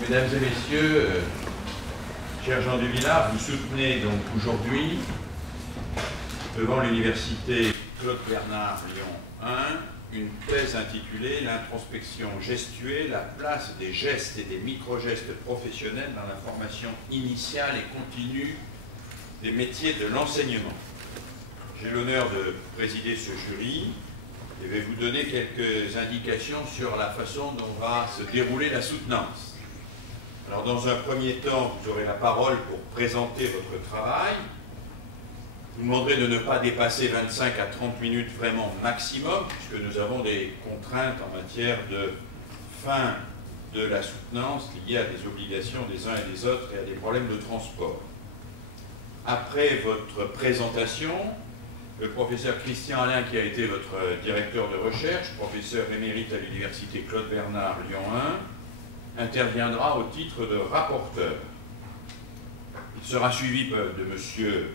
Mesdames et messieurs, cher Jean Duvillard, vous soutenez donc aujourd'hui, devant l'université Claude Bernard Lyon 1, une thèse intitulée « L'introspection gestuelle, la place des gestes et des micro-gestes professionnels dans la formation initiale et continue des métiers de l'enseignement ». J'ai l'honneur de présider ce jury et vais vous donner quelques indications sur la façon dont va se dérouler la soutenance. Alors, dans un premier temps, vous aurez la parole pour présenter votre travail. Je vous demanderai de ne pas dépasser 25 à 30 minutes vraiment maximum, puisque nous avons des contraintes en matière de fin de la soutenance liées à des obligations des uns et des autres et à des problèmes de transport. Après votre présentation, le professeur Christian Alain, qui a été votre directeur de recherche, professeur émérite à l'université Claude Bernard Lyon 1, interviendra au titre de rapporteur. Il sera suivi de M.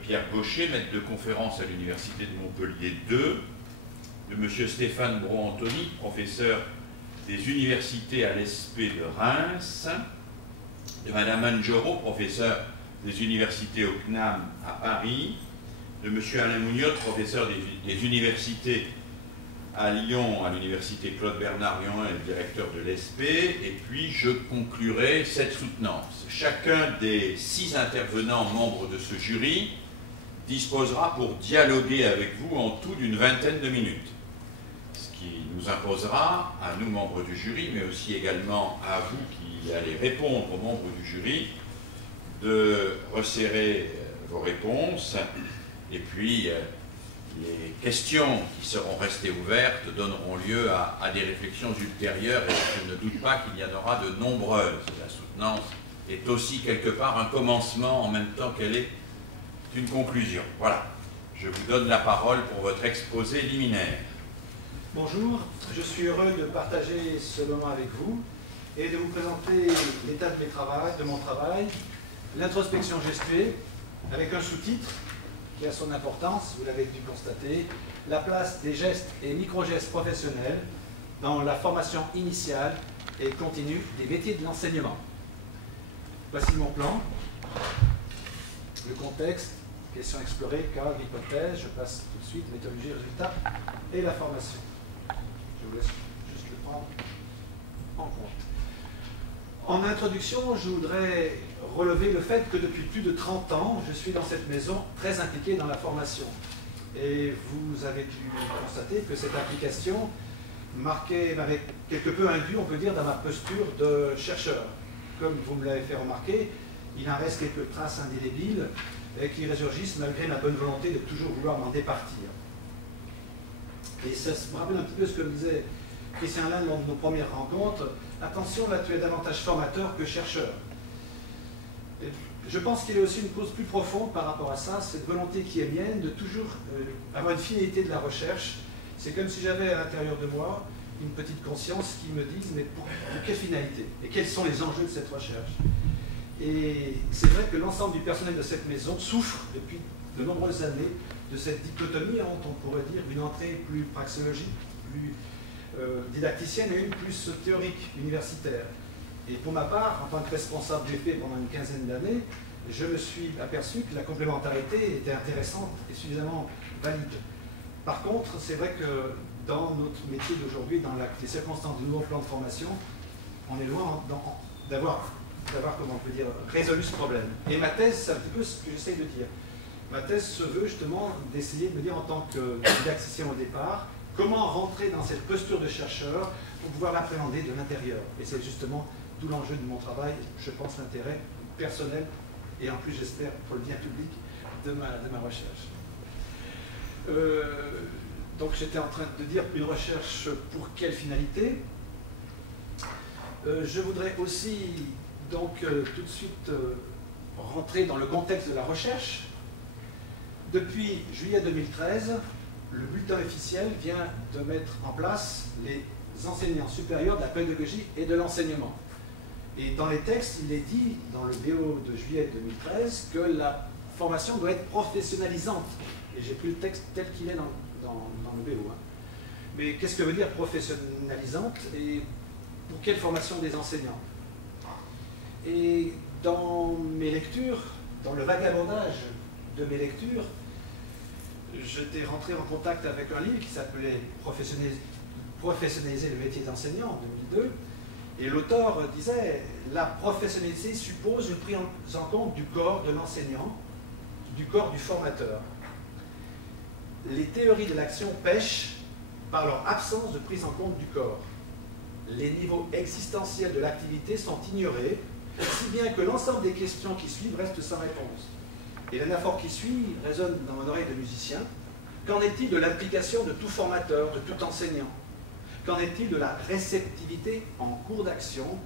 Pierre Gaucher, maître de conférence à l'université de Montpellier 2, de M. Stéphane Bro-Antony, professeur des universités à l'ESP de Reims, de Mme Anne Jorot, professeur des universités au CNAM à Paris, de M. Alain Mougnotte, professeur des universités à Lyon, à l'université Claude Bernard Lyon 1 et directeur de l'ESP, et puis je conclurai cette soutenance. Chacun des 6 intervenants membres de ce jury disposera pour dialoguer avec vous en tout d'une vingtaine de minutes, ce qui nous imposera, à nous membres du jury, mais aussi également à vous qui allez répondre aux membres du jury, de resserrer vos réponses, et puis les questions qui seront restées ouvertes donneront lieu à des réflexions ultérieures, et je ne doute pas qu'il y en aura de nombreuses. La soutenance est aussi quelque part un commencement en même temps qu'elle est une conclusion. Voilà, je vous donne la parole pour votre exposé liminaire. Bonjour, je suis heureux de partager ce moment avec vous et de vous présenter l'état de mon travail, l'introspection gestuelle, avec un sous-titre qui a son importance, vous l'avez dû constater, la place des gestes et micro-gestes professionnels dans la formation initiale et continue des métiers de l'enseignement. Voici mon plan. Le contexte, question explorée, cas, hypothèse, je passe tout de suite, méthodologie, résultat et la formation. Je vous laisse juste le prendre en compte. En introduction, je voudrais relever le fait que depuis plus de 30 ans, je suis dans cette maison très impliqué dans la formation. Et vous avez dû constater que cette implication m'avait quelque peu induit, on peut dire, dans ma posture de chercheur. Comme vous me l'avez fait remarquer, il en reste quelques traces indélébiles et qui ressurgissent malgré ma bonne volonté de toujours vouloir m'en départir. Et ça me rappelle un petit peu ce que me disait Christian Alain lors de nos premières rencontres. Attention, là tu es davantage formateur que chercheur. Et je pense qu'il y a aussi une cause plus profonde par rapport à ça, cette volonté qui est mienne de toujours avoir une finalité de la recherche. C'est comme si j'avais à l'intérieur de moi une petite conscience qui me dise mais pour quelle finalité et quels sont les enjeux de cette recherche. Et c'est vrai que l'ensemble du personnel de cette maison souffre depuis de nombreuses années de cette dichotomie entre, on pourrait dire, une entrée plus praxéologique, plus didacticienne et une plus théorique, universitaire. Et pour ma part, en tant que responsable du FP pendant une quinzaine d'années, je me suis aperçu que la complémentarité était intéressante et suffisamment valide. Par contre, c'est vrai que dans notre métier d'aujourd'hui, dans les circonstances du nouveau plan de formation, on est loin d'avoir, comment on peut dire, résolu ce problème. Et ma thèse, c'est un petit peu ce que j'essaie de dire. Ma thèse se veut justement d'essayer de me dire en tant que didacticien au départ, comment rentrer dans cette posture de chercheur pour pouvoir l'appréhender de l'intérieur. Et c'est justement tout l'enjeu de mon travail, je pense l'intérêt personnel et en plus j'espère pour le bien public de ma recherche. Donc j'étais en train de dire une recherche pour quelle finalité. Je voudrais aussi donc tout de suite rentrer dans le contexte de la recherche. Depuis juillet 2013, le bulletin officiel vient de mettre en place les enseignants supérieurs de la pédagogie et de l'enseignement. Et dans les textes, il est dit, dans le BO de juillet 2013, que la formation doit être professionnalisante. Et j'ai pris le texte tel qu'il est dans le BO. Mais qu'est-ce que veut dire professionnalisante et pour quelle formation des enseignants? Et dans mes lectures, dans le vagabondage de mes lectures, j'étais rentré en contact avec un livre qui s'appelait Professionnaliser le métier d'enseignant en 2002. Et l'auteur disait « La professionnalité suppose une prise en compte du corps de l'enseignant, du corps du formateur. Les théories de l'action pêchent par leur absence de prise en compte du corps. Les niveaux existentiels de l'activité sont ignorés, si bien que l'ensemble des questions qui suivent restent sans réponse. Et l'anaphore qui suit résonne dans mon oreille de musicien. Qu'en est-il de l'implication de tout formateur, de tout enseignant? Qu'en est-il de la réceptivité en cours d'action,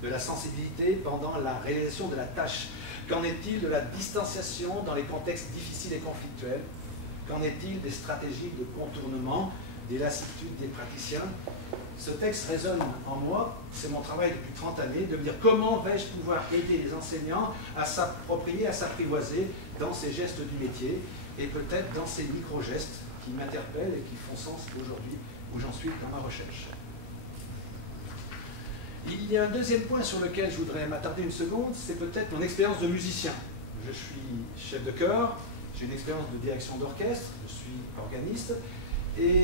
de la sensibilité pendant la réalisation de la tâche? Qu'en est-il de la distanciation dans les contextes difficiles et conflictuels? Qu'en est-il des stratégies de contournement, des lassitudes des praticiens? Ce texte résonne en moi, c'est mon travail depuis 30 années, de me dire comment vais-je pouvoir aider les enseignants à s'approprier, à s'apprivoiser dans ces gestes du métier et peut-être dans ces micro-gestes qui m'interpellent et qui font sens aujourd'hui où j'en suis dans ma recherche. Il y a un deuxième point sur lequel je voudrais m'attarder une seconde, c'est peut-être mon expérience de musicien. Je suis chef de chœur, j'ai une expérience de direction d'orchestre, je suis organiste, et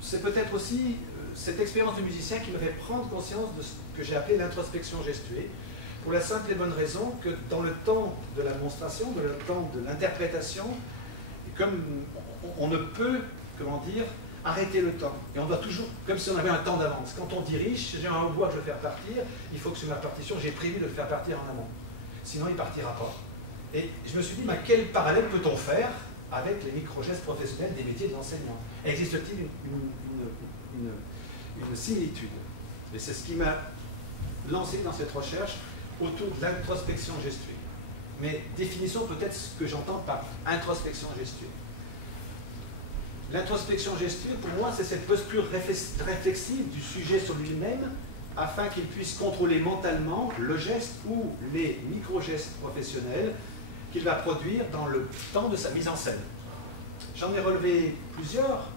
c'est peut-être aussi cette expérience de musicien qui me fait prendre conscience de ce que j'ai appelé l'introspection gestuée, pour la simple et bonne raison que dans le temps de la démonstration, dans le temps de l'interprétation, comme on ne peut, comment dire, arrêter le temps. Et on doit toujours, comme si on avait un temps d'avance. Quand on dirige, si j'ai un hautbois que je veux faire partir, il faut que sur ma partition, j'ai prévu de le faire partir en amont. Sinon, il ne partira pas. Et je me suis dit, mais quel parallèle peut-on faire avec les micro-gestes professionnels des métiers de l'enseignant? Existe-t-il une similitude? Et c'est ce qui m'a lancé dans cette recherche autour de l'introspection gestuelle. Mais définissons peut-être ce que j'entends par introspection gestuelle. L'introspection gestuelle, pour moi, c'est cette posture réflexive du sujet sur lui-même afin qu'il puisse contrôler mentalement le geste ou les micro-gestes professionnels qu'il va produire dans le temps de sa mise en scène. J'en ai relevé plusieurs.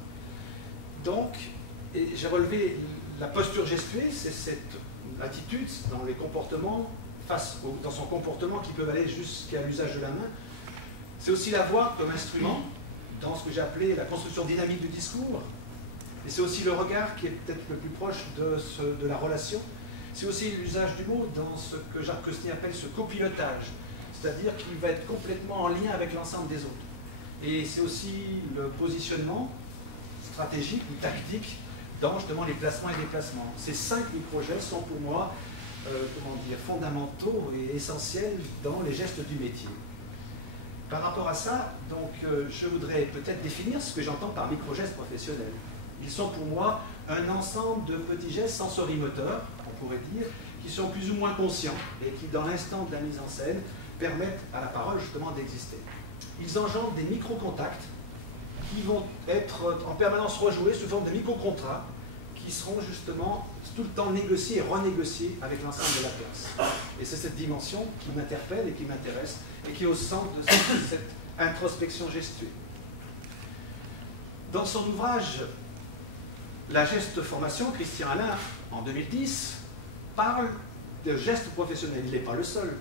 Donc, j'ai relevé la posture gestuelle, c'est cette attitude dans les comportements, dans son comportement qui peut aller jusqu'à l'usage de la main. C'est aussi la voix comme instrument, dans ce que j'ai appelé la construction dynamique du discours. Et c'est aussi le regard qui est peut-être le plus proche de la relation. C'est aussi l'usage du mot dans ce que Jacques Cosny appelle ce copilotage, c'est-à-dire qu'il va être complètement en lien avec l'ensemble des autres. Et c'est aussi le positionnement stratégique ou tactique dans justement les placements et déplacements. Ces 5 micro-gestes sont pour moi fondamentaux et essentiels dans les gestes du métier. Par rapport à ça, donc, je voudrais peut-être définir ce que j'entends par micro-gestes professionnels. Ils sont pour moi un ensemble de petits gestes sensorimoteurs, on pourrait dire, qui sont plus ou moins conscients et qui, dans l'instant de la mise en scène, permettent à la parole justement d'exister. Ils engendrent des micro-contacts qui vont être en permanence rejoués sous forme de micro-contrats qui seront justement tout le temps négociés et renégociés avec l'ensemble de la classe. Et c'est cette dimension qui m'interpelle et qui m'intéresse et qui est au centre de cette introspection gestuelle. Dans son ouvrage La geste formation, Christian Alain, en 2010, parle de gestes professionnels. Il n'est pas le seul.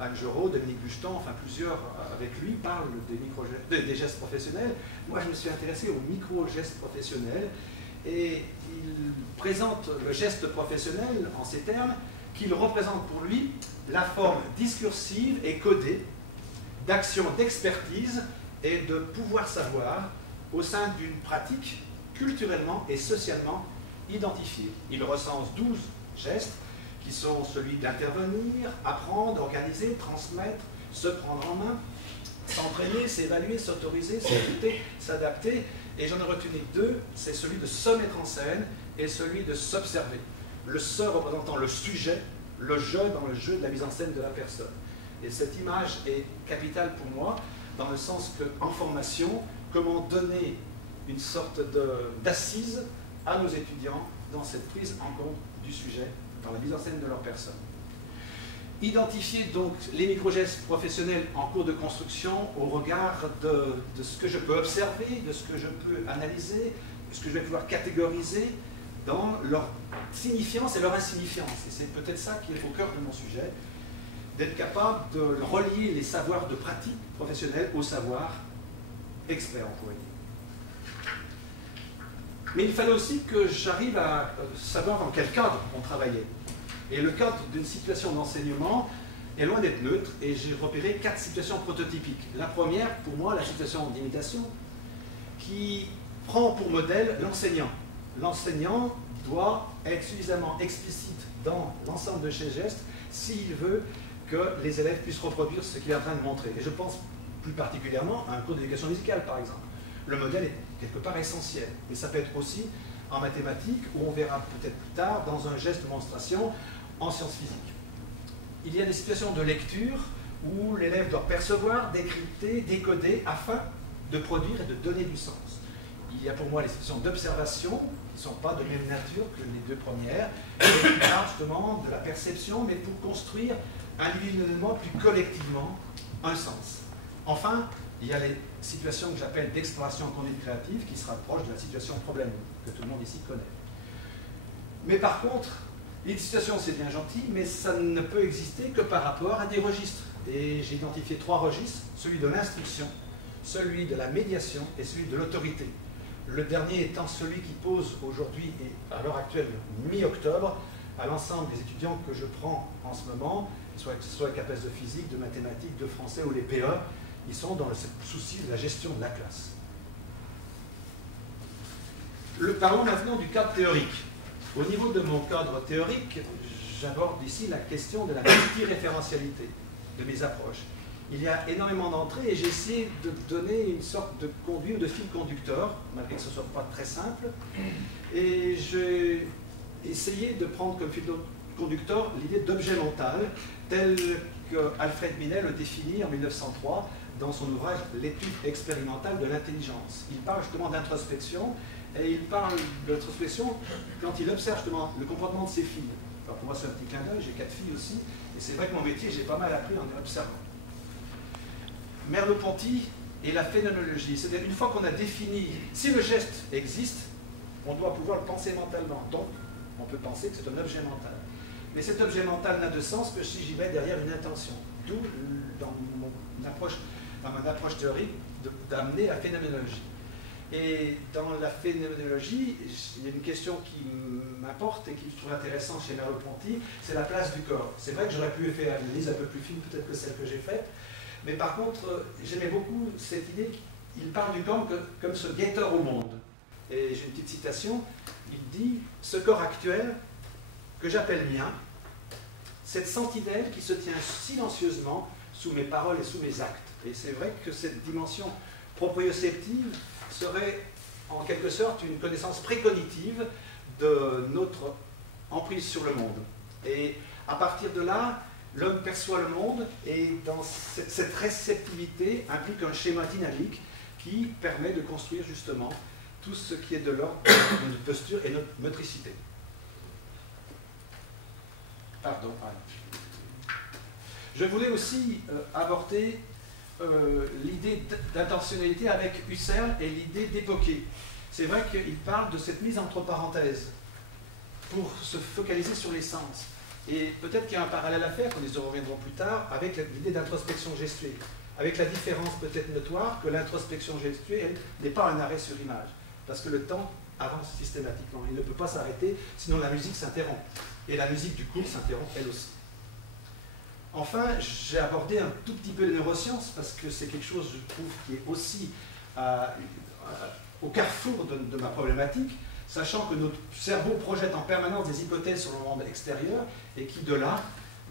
Anne Giraud, Dominique Bucheton, enfin plusieurs avec lui parlent des gestes professionnels. Moi, je me suis intéressé aux micro-gestes professionnels et il présente le geste professionnel en ces termes qu'il représente pour lui la forme discursive et codée d'action d'expertise et de pouvoir savoir au sein d'une pratique culturellement et socialement identifiée. Il recense 12 gestes qui sont celui d'intervenir, apprendre, organiser, transmettre, se prendre en main, s'entraîner, s'évaluer, s'autoriser, s'écouter, s'adapter. Et j'en ai retenu 2, c'est celui de se mettre en scène et celui de s'observer. Le se représentant le sujet, le je dans le jeu de la mise en scène de la personne. Et cette image est capitale pour moi, dans le sens qu'en formation, comment donner une sorte d'assise à nos étudiants dans cette prise en compte du sujet, dans la mise en scène de leur personne. Identifier donc les micro-gestes professionnels en cours de construction au regard de ce que je peux observer, de ce que je peux analyser, de ce que je vais pouvoir catégoriser dans leur signifiance et leur insignifiance. Et c'est peut-être ça qui est au cœur de mon sujet. d'être capable de relier les savoirs de pratique professionnelle au savoir expert employé. Mais il fallait aussi que j'arrive à savoir dans quel cadre on travaillait. Et le cadre d'une situation d'enseignement est loin d'être neutre, et j'ai repéré 4 situations prototypiques. La première, pour moi, la situation d'imitation, qui prend pour modèle l'enseignant. L'enseignant doit être suffisamment explicite dans l'ensemble de ses gestes s'il veut que les élèves puissent reproduire ce qu'il est en train de montrer. Et je pense plus particulièrement à un cours d'éducation musicale, par exemple. Le modèle est quelque part essentiel, mais ça peut être aussi en mathématiques, où on verra peut-être plus tard dans un geste de démonstration en sciences physiques. Il y a des situations de lecture où l'élève doit percevoir, décrypter, décoder afin de produire et de donner du sens. Il y a pour moi les situations d'observation qui ne sont pas de même nature que les 2 premières, et qui parlent justement de la perception, mais pour construire individuellement puis collectivement un sens. Enfin, il y a les situations que j'appelle d'exploration en conduite créative qui se rapprochent de la situation problème que tout le monde ici connaît. Mais par contre, les situations c'est bien gentil, mais ça ne peut exister que par rapport à des registres. Et j'ai identifié 3 registres, celui de l'instruction, celui de la médiation et celui de l'autorité. Le dernier étant celui qui pose aujourd'hui et à l'heure actuelle, mi-octobre, à l'ensemble des étudiants que je prends en ce moment, que ce soit les CAPES de physique, de mathématiques, de français ou les PE, ils sont dans le souci de la gestion de la classe. Parlons maintenant du cadre théorique. Au niveau de mon cadre théorique, j'aborde ici la question de la multiréférentialité de mes approches. Il y a énormément d'entrées et j'ai essayé de donner une sorte de conduit ou de fil conducteur, malgré que ce ne soit pas très simple. Et j'ai essayé de prendre comme fil conducteur l'idée d'objet mental, tel que Alfred Binet le définit en 1903 dans son ouvrage « L'étude expérimentale de l'intelligence ». Il parle justement d'introspection, et il parle d'introspection quand il observe justement le comportement de ses filles. Alors pour moi c'est un petit clin d'œil, j'ai 4 filles aussi, et c'est vrai que mon métier, j'ai pas mal appris en observant. Merleau-Ponty et la phénoménologie, c'est-à-dire une fois qu'on a défini, si le geste existe, on doit pouvoir le penser mentalement. Donc, on peut penser que c'est un objet mental. Mais cet objet mental n'a de sens que si j'y mets derrière une intention. D'où, dans mon approche théorique, d'amener la phénoménologie. Et dans la phénoménologie, il y a une question qui m'importe et qui je trouve intéressante chez Merleau-Ponty, c'est la place du corps. C'est vrai que j'aurais pu faire une analyse un peu plus fine peut-être que celle que j'ai faite, mais par contre, j'aimais beaucoup cette idée qu'il parle du corps comme ce guetteur au monde. Et j'ai une petite citation, il dit « Ce corps actuel, que j'appelle mien, cette sentinelle qui se tient silencieusement sous mes paroles et sous mes actes. » Et c'est vrai que cette dimension proprioceptive serait en quelque sorte une connaissance précognitive de notre emprise sur le monde. Et à partir de là, l'homme perçoit le monde et dans cette réceptivité implique un schéma dynamique qui permet de construire justement tout ce qui est de l'ordre de notre posture et notre motricité. Pardon. Je voulais aussi aborder l'idée d'intentionnalité avec Husserl et l'idée d'époquer. C'est vrai qu'il parle de cette mise entre parenthèses pour se focaliser sur les sens. Et peut-être qu'il y a un parallèle à faire, qu'on y reviendront plus tard, avec l'idée d'introspection gestuelle, avec la différence peut-être notoire que l'introspection gestuelle n'est pas un arrêt sur image, parce que le temps avance systématiquement, il ne peut pas s'arrêter, sinon la musique s'interrompt, et la musique du cours s'interrompt elle aussi. Enfin, j'ai abordé un tout petit peu les neurosciences, parce que c'est quelque chose, je trouve, qui est aussi au carrefour de ma problématique, sachant que notre cerveau projette en permanence des hypothèses sur le monde extérieur et qui, de là,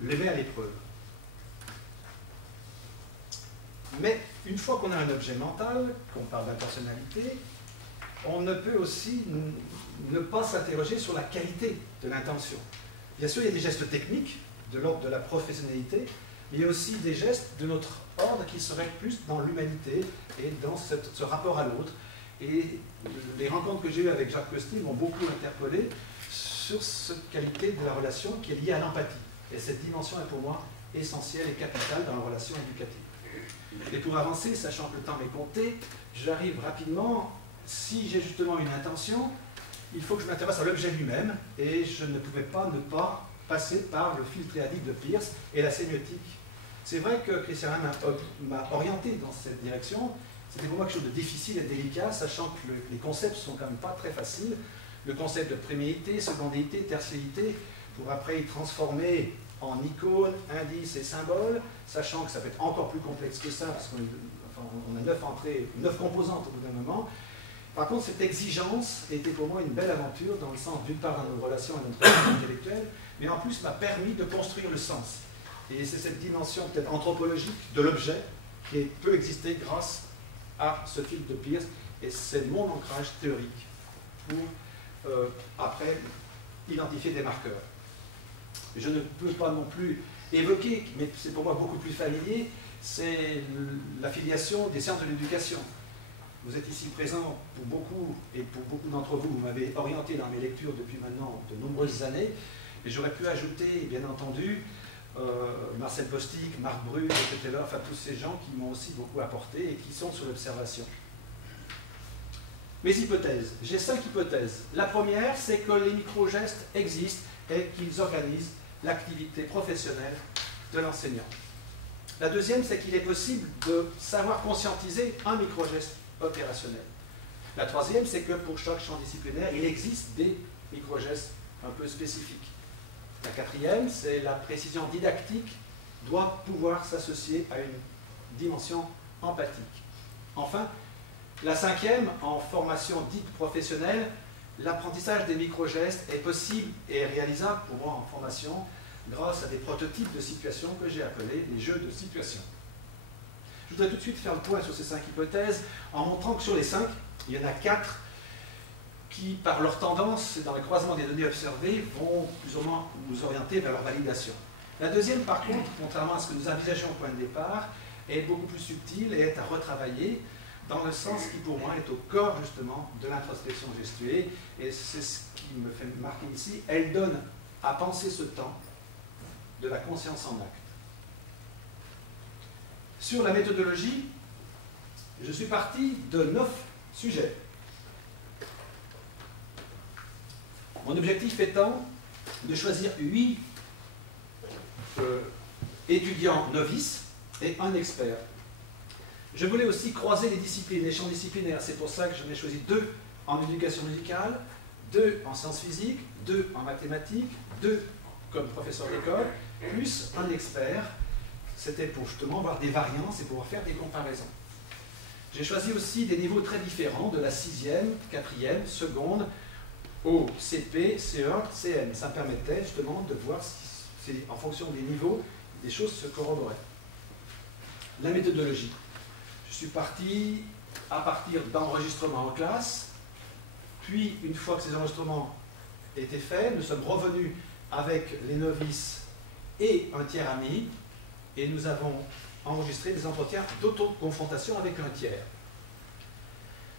les met à l'épreuve. Mais une fois qu'on a un objet mental, qu'on parle d'intentionnalité, on ne peut aussi ne pas s'interroger sur la qualité de l'intention. Bien sûr, il y a des gestes techniques de l'ordre de la professionnalité, mais il y a aussi des gestes de notre ordre qui seraient plus dans l'humanité et dans ce rapport à l'autre. Et les rencontres que j'ai eues avec Jacques Costi m'ont beaucoup interpellé sur cette qualité de la relation qui est liée à l'empathie. Et cette dimension est pour moi essentielle et capitale dans la relation éducative. Et pour avancer, sachant que le temps m'est compté, j'arrive rapidement, si j'ai justement une intention, il faut que je m'intéresse à l'objet lui-même, et je ne pouvais pas ne pas passer par le filtre triadique de Peirce et la sémiotique. C'est vrai que Christian Alain m'a orienté dans cette direction. C'était pour moi quelque chose de difficile et délicat, sachant que les concepts sont quand même pas très faciles. Le concept de priméité, secondéité, tertialité, pour après y transformer en icônes, indices et symboles, sachant que ça peut être encore plus complexe que ça, parce qu'on a 9 composantes au bout d'un moment. Par contre, cette exigence était pour moi une belle aventure, dans le sens d'une part dans nos relations et notre travail intellectuel, mais en plus m'a permis de construire le sens. Et c'est cette dimension peut-être anthropologique de l'objet qui peut exister grâce à ce filtre de Peirce, et c'est mon ancrage théorique pour après identifier des marqueurs. Je ne peux pas non plus évoquer, mais c'est pour moi beaucoup plus familier, c'est l'affiliation des sciences de l'éducation. Vous êtes ici présents pour beaucoup, et pour beaucoup d'entre vous, vous m'avez orienté dans mes lectures depuis maintenant de nombreuses années, et j'aurais pu ajouter, bien entendu, Marcel Postic, Marc Bru, etc., enfin tous ces gens qui m'ont aussi beaucoup apporté et qui sont sur l'observation. Mes hypothèses. J'ai 5 hypothèses. La première, c'est que les micro-gestes existent et qu'ils organisent l'activité professionnelle de l'enseignant. La deuxième, c'est qu'il est possible de savoir conscientiser un micro-geste opérationnel. La troisième, c'est que pour chaque champ disciplinaire, il existe des micro-gestes un peu spécifiques. La quatrième, c'est la précision didactique doit pouvoir s'associer à une dimension empathique. Enfin, la cinquième, en formation dite professionnelle, l'apprentissage des micro-gestes est possible et réalisable pour moi en formation grâce à des prototypes de situations que j'ai appelés des jeux de situation. Je voudrais tout de suite faire le point sur ces 5 hypothèses en montrant que sur les 5, il y en a 4 qui, par leur tendance dans le croisement des données observées, vont plus ou moins nous orienter vers leur validation. La deuxième, par contre, contrairement à ce que nous envisageons au point de départ, est beaucoup plus subtile et est à retravailler dans le sens qui, pour moi, est au corps, justement, de l'introspection gestuée. Et c'est ce qui me fait marquer ici. Elle donne à penser ce temps de la conscience en acte. Sur la méthodologie, je suis parti de 9 sujets. Mon objectif étant de choisir 8 étudiants novices et un expert. Je voulais aussi croiser les disciplines, les champs disciplinaires. C'est pour ça que j'en ai choisi 2 en éducation musicale, 2 en sciences physiques, 2 en mathématiques, 2 comme professeur d'école, plus un expert. C'était pour justement voir des variances et pouvoir faire des comparaisons. J'ai choisi aussi des niveaux très différents, de la 6e, 4e, seconde, au CP, CE1, CM. Ça me permettait justement de voir si, en fonction des niveaux, des choses se corroboraient. La méthodologie. Je suis parti à partir d'enregistrements en classe, puis une fois que ces enregistrements étaient faits, nous sommes revenus avec les novices et un tiers ami, et nous avons enregistré des entretiens d'auto-confrontation avec un tiers.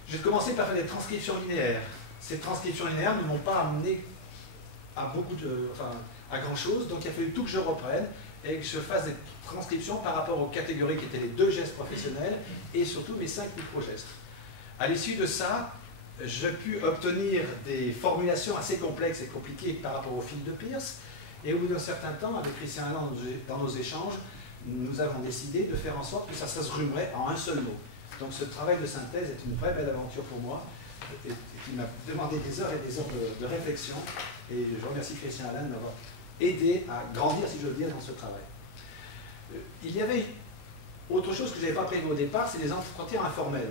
J'ai commencé par faire des transcriptions linéaires. Ces transcriptions linéaires ne m'ont pas amené à à grand chose, donc il a fallu tout que je reprenne et que je fasse des transcriptions par rapport aux catégories qui étaient les 2 gestes professionnels et surtout mes 5 micro-gestes. À l'issue de ça, j'ai pu obtenir des formulations assez complexes et compliquées par rapport au fil de Peirce, et au bout d'un certain temps, avec Christian Alain dans nos échanges, nous avons décidé de faire en sorte que ça se résumerait en un seul mot. Donc ce travail de synthèse est une vraie belle aventure pour moi, et qui m'a demandé des heures et des heures de réflexion, et je remercie Christian Alain de m'avoir aidé à grandir, si je veux dire, dans ce travail. Il y avait autre chose que je n'avais pas prévu au départ, c'est les entretiens informels.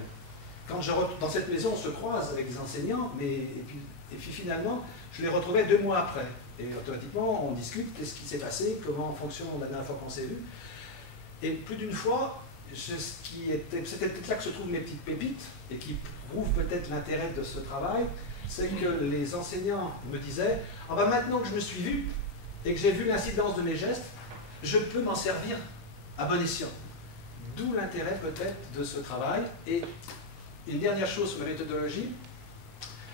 Dans cette maison, on se croise avec des enseignants, et puis finalement, je les retrouvais 2 mois après. Et automatiquement, on discute, qu'est-ce qui s'est passé, comment fonctionne la dernière fois qu'on s'est vu. Et plus d'une fois, c'était peut-être là que se trouvent mes petites pépites, et qui prouvent peut-être l'intérêt de ce travail, c'est que les enseignants me disaient « Ah ben maintenant que je me suis vu, et que j'ai vu l'incidence de mes gestes, je peux m'en servir à bon escient. » D'où l'intérêt peut-être de ce travail. Et une dernière chose sur la méthodologie,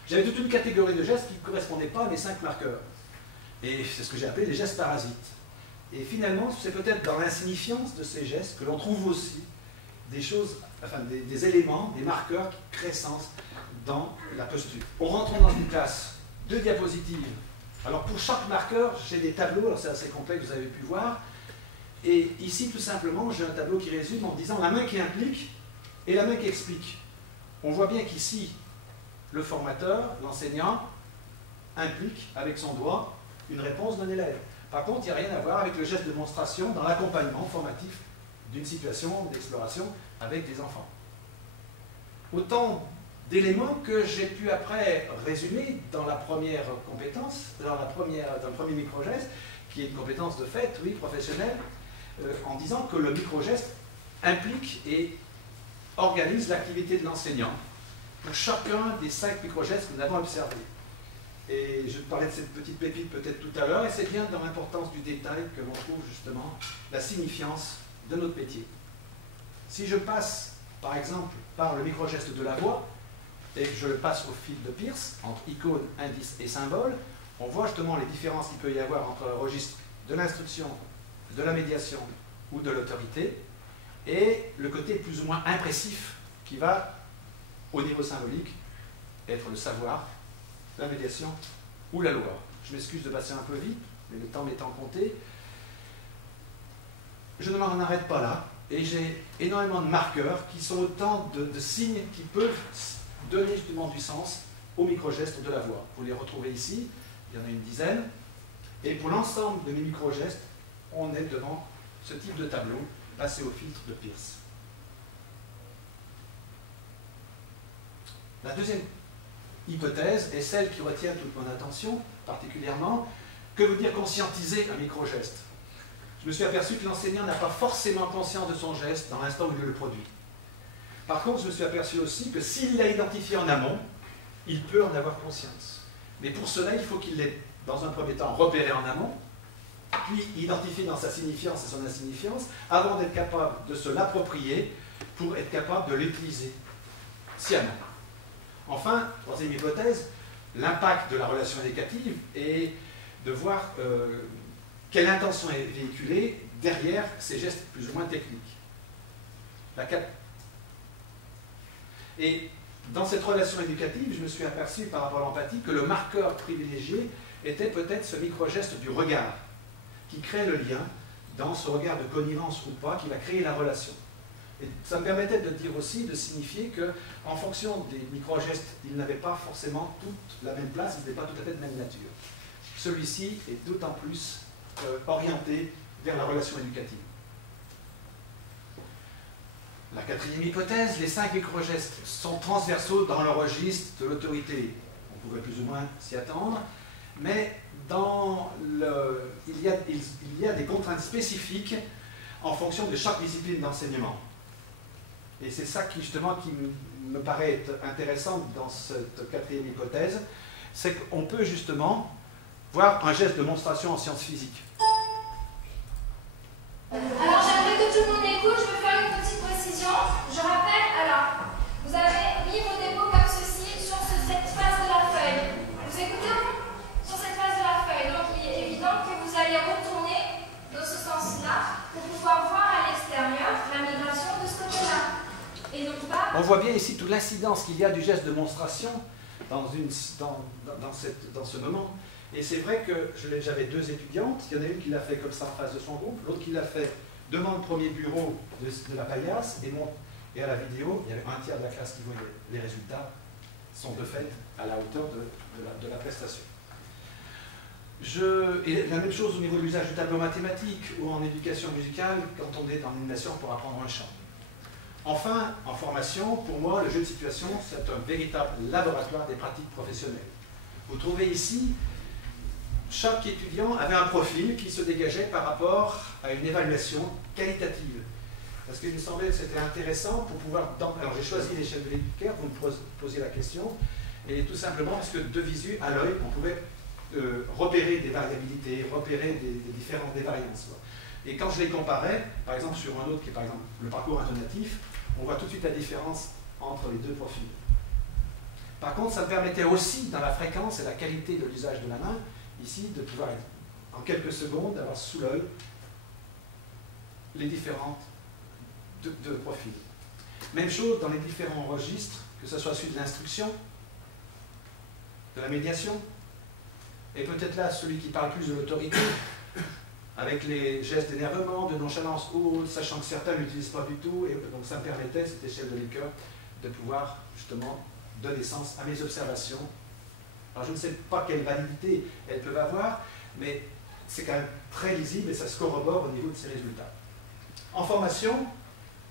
j'avais toute une catégorie de gestes qui ne correspondaient pas à mes 5 marqueurs. Et c'est ce que j'ai appelé les gestes parasites. Et finalement, c'est peut-être dans l'insignifiance de ces gestes que l'on trouve aussi des choses, enfin des éléments, des marqueurs qui créent sens dans la posture. En rentrant dans une classe, 2 diapositives Alors pour chaque marqueur, j'ai des tableaux, alors c'est assez complexe, vous avez pu voir. Et ici, tout simplement, j'ai un tableau qui résume en disant la main qui implique et la main qui explique. On voit bien qu'ici, le formateur, l'enseignant, implique avec son doigt une réponse d'un élève. Par contre, il n'y a rien à voir avec le geste de démonstration dans l'accompagnement formatif d'une situation d'exploration avec des enfants. Autant d'éléments que j'ai pu après résumer dans la première compétence, dans le premier micro-geste, qui est une compétence de fait, oui, professionnelle, en disant que le micro-geste implique et organise l'activité de l'enseignant pour chacun des 5 micro-gestes que nous avons observés. Et je parlais de cette petite pépite peut-être tout à l'heure, et c'est bien dans l'importance du détail que l'on trouve justement la signifiance de notre métier. Si je passe, par exemple, par le micro-geste de la voix, et que je le passe au fil de Peirce, entre icône, indice et symbole, on voit justement les différences qu'il peut y avoir entre le registre de l'instruction, de la médiation ou de l'autorité, et le côté plus ou moins impressif qui va, au niveau symbolique, être le savoir, la médiation ou la loi. Je m'excuse de passer un peu vite, mais le temps m'étant compté. Je ne m'en arrête pas là, et j'ai énormément de marqueurs qui sont autant de signes qui peuvent donner justement du sens aux micro-gestes de la voix. Vous les retrouvez ici, il y en a une dizaine, et pour l'ensemble de mes micro-gestes, on est devant ce type de tableau passé au filtre de Peirce. La deuxième hypothèse est celle qui retient toute mon attention, particulièrement, que veut dire conscientiser un micro-geste. Je me suis aperçu que l'enseignant n'a pas forcément conscience de son geste dans l'instant où il le produit. Par contre, je me suis aperçu aussi que s'il l'a identifié en amont, il peut en avoir conscience. Mais pour cela, il faut qu'il l'ait, dans un premier temps, repéré en amont, puis identifié dans sa signifiance et son insignifiance, avant d'être capable de se l'approprier pour être capable de l'utiliser sciemment. Enfin, troisième hypothèse, l'impact de la relation éducative est de voir quelle intention est véhiculée derrière ces gestes plus ou moins techniques. Et dans cette relation éducative, je me suis aperçu par rapport à l'empathie que le marqueur privilégié était peut-être ce micro-geste du regard, qui crée le lien dans ce regard de connivence ou pas, qui va créer la relation. Et ça me permettait de dire aussi, de signifier qu'en fonction des micro-gestes, ils n'avaient pas forcément toute la même place, ils n'étaient pas tout à fait de même nature. Celui-ci est d'autant plus orienté vers la relation éducative. La quatrième hypothèse, les 5 micro-gestes sont transversaux dans le registre de l'autorité. On pouvait plus ou moins s'y attendre, mais il y a des contraintes spécifiques en fonction de chaque discipline d'enseignement. Et c'est ça qui me paraît être intéressant dans cette quatrième hypothèse, c'est qu'on peut justement voir un geste de démonstration en sciences physiques. Alors j'aimerais que tout le monde écoute, je vais faire une petite précision. Je rappelle, alors, vous avez mis vos dépôts comme ceci sur cette face de la feuille. Vous écoutez sur cette face de la feuille. Donc il est évident que vous allez retourner dans ce sens-là pour pouvoir voir à l'extérieur la migration de ce côté-là. Et donc pas... On voit bien ici toute l'incidence qu'il y a du geste de démonstration dans ce moment. Et c'est vrai que j'avais 2 étudiantes, il y en a une qui l'a fait comme ça en face de son groupe, l'autre qui l'a fait devant le premier bureau de la paillasse, et à la vidéo, il y avait un tiers de la classe qui voyait. Les résultats sont de fait à la hauteur de la prestation. Et la même chose au niveau de l'usage du tableau mathématique ou en éducation musicale quand on est en animation pour apprendre un chant. Enfin, en formation, pour moi, le jeu de situation, c'est un véritable laboratoire des pratiques professionnelles. Vous trouvez ici, chaque étudiant avait un profil qui se dégageait par rapport à une évaluation qualitative. Parce qu'il me semblait que c'était intéressant pour pouvoir... Alors j'ai choisi l'échelle de Likert, vous me posiez la question, et tout simplement parce que de visu, à l'œil, on pouvait repérer des variabilités, repérer des variances. Et quand je les comparais, par exemple sur un autre qui est par exemple le parcours intonatif, on voit tout de suite la différence entre les 2 profils. Par contre, ça me permettait aussi, dans la fréquence et la qualité de l'usage de la main, ici, de pouvoir, en quelques secondes, avoir sous l'œil les différentes de profils. Même chose dans les différents registres, que ce soit celui de l'instruction, de la médiation, est peut-être là celui qui parle plus de l'autorité, avec les gestes d'énervement, de nonchalance ou autres, sachant que certains ne l'utilisent pas du tout, et donc ça me permettait, cette échelle de Likert, de pouvoir justement donner sens à mes observations. Alors je ne sais pas quelle validité elles peuvent avoir, mais c'est quand même très lisible et ça se corrobore au niveau de ces résultats. En formation,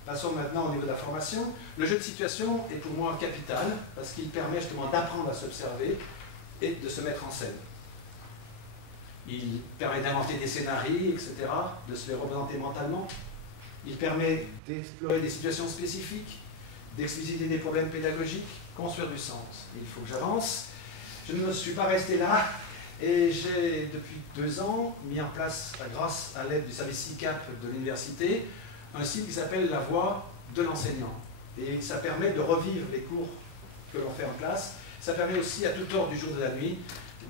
passons maintenant au niveau de la formation, le jeu de situation est pour moi capital, parce qu'il permet justement d'apprendre à s'observer et de se mettre en scène. Il permet d'inventer des scénarios, etc., de se les représenter mentalement. Il permet d'explorer des situations spécifiques, d'expliciter des problèmes pédagogiques, construire du sens. Il faut que j'avance. Je ne me suis pas resté là et j'ai, depuis 2 ans, mis en place, grâce à l'aide du service ICAP de l'université, un site qui s'appelle La Voix de l'enseignant. Et ça permet de revivre les cours que l'on fait en classe. Ça permet aussi, à toute heure du jour et de la nuit,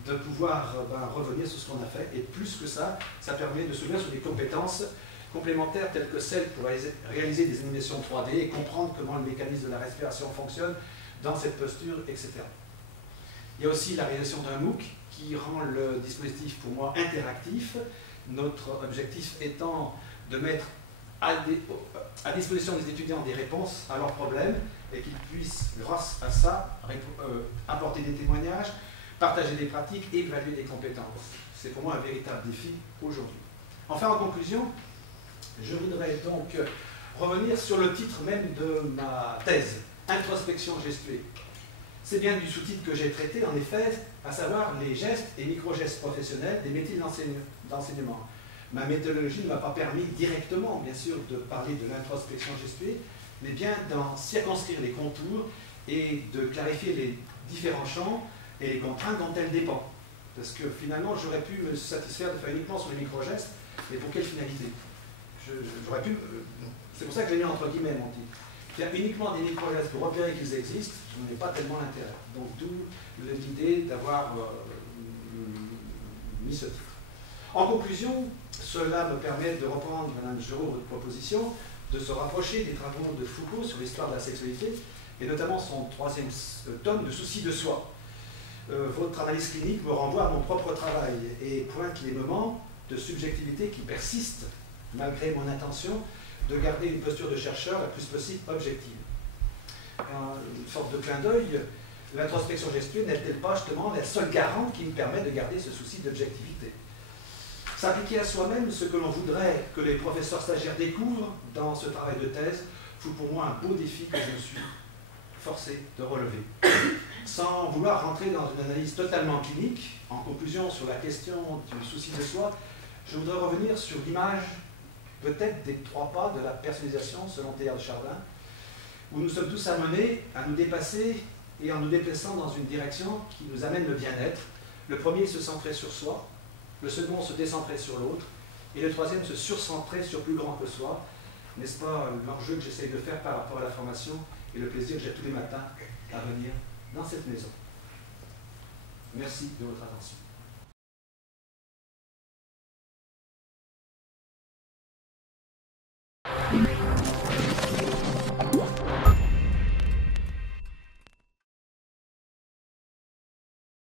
de pouvoir revenir sur ce qu'on a fait. Et plus que ça, ça permet de se souvenir sur des compétences complémentaires telles que celles pour réaliser des animations 3D et comprendre comment le mécanisme de la respiration fonctionne dans cette posture, etc. Il y a aussi la réalisation d'un MOOC qui rend le dispositif pour moi interactif. Notre objectif étant de mettre à disposition des étudiants des réponses à leurs problèmes et qu'ils puissent, grâce à ça, apporter des témoignages, partager des pratiques et évaluer des compétences. C'est pour moi un véritable défi aujourd'hui. Enfin, en conclusion, je voudrais donc revenir sur le titre même de ma thèse, Introspection gestuelle. C'est bien du sous-titre que j'ai traité, en effet, à savoir les gestes et micro-gestes professionnels des métiers d'enseignement. Ma méthodologie ne m'a pas permis directement, bien sûr, de parler de l'introspection gestuelle, mais bien d'en circonscrire les contours et de clarifier les différents champs et les contraintes dont elle dépend. Parce que finalement, j'aurais pu me satisfaire de faire uniquement sur les micro-gestes, mais pour quelle finalité? C'est pour ça que j'ai mis entre guillemets mon titre. Faire uniquement des micro-gestes pour repérer qu'ils existent, je n'en ai pas tellement l'intérêt. Donc d'où l'idée d'avoir mis ce titre. En conclusion, cela me permet de reprendre, Madame Giraud, votre proposition, de se rapprocher des travaux de Foucault sur l'histoire de la sexualité, et notamment son 3e tome de Souci de soi. Votre analyse clinique me renvoie à mon propre travail et pointe les moments de subjectivité qui persistent, malgré mon intention de garder une posture de chercheur la plus possible objective. Une sorte de clin d'œil, l'introspection gestuelle n'est-elle pas justement la seule garante qui me permet de garder ce souci d'objectivité? S'appliquer à soi-même ce que l'on voudrait que les professeurs stagiaires découvrent dans ce travail de thèse fut pour moi un beau défi que je me suis forcé de relever. Sans vouloir rentrer dans une analyse totalement clinique, en conclusion sur la question du souci de soi, je voudrais revenir sur l'image peut-être des 3 pas de la personnalisation selon Théard de Chardin, où nous sommes tous amenés à nous dépasser et en nous déplaçant dans une direction qui nous amène le bien-être. Le premier, se centrer sur soi, le second, se décentrer sur l'autre, et le troisième, se surcentrer sur plus grand que soi. N'est-ce pas l'enjeu que j'essaye de faire par rapport à la formation et le plaisir que j'ai tous les matins à venir dans cette maison. Merci de votre attention.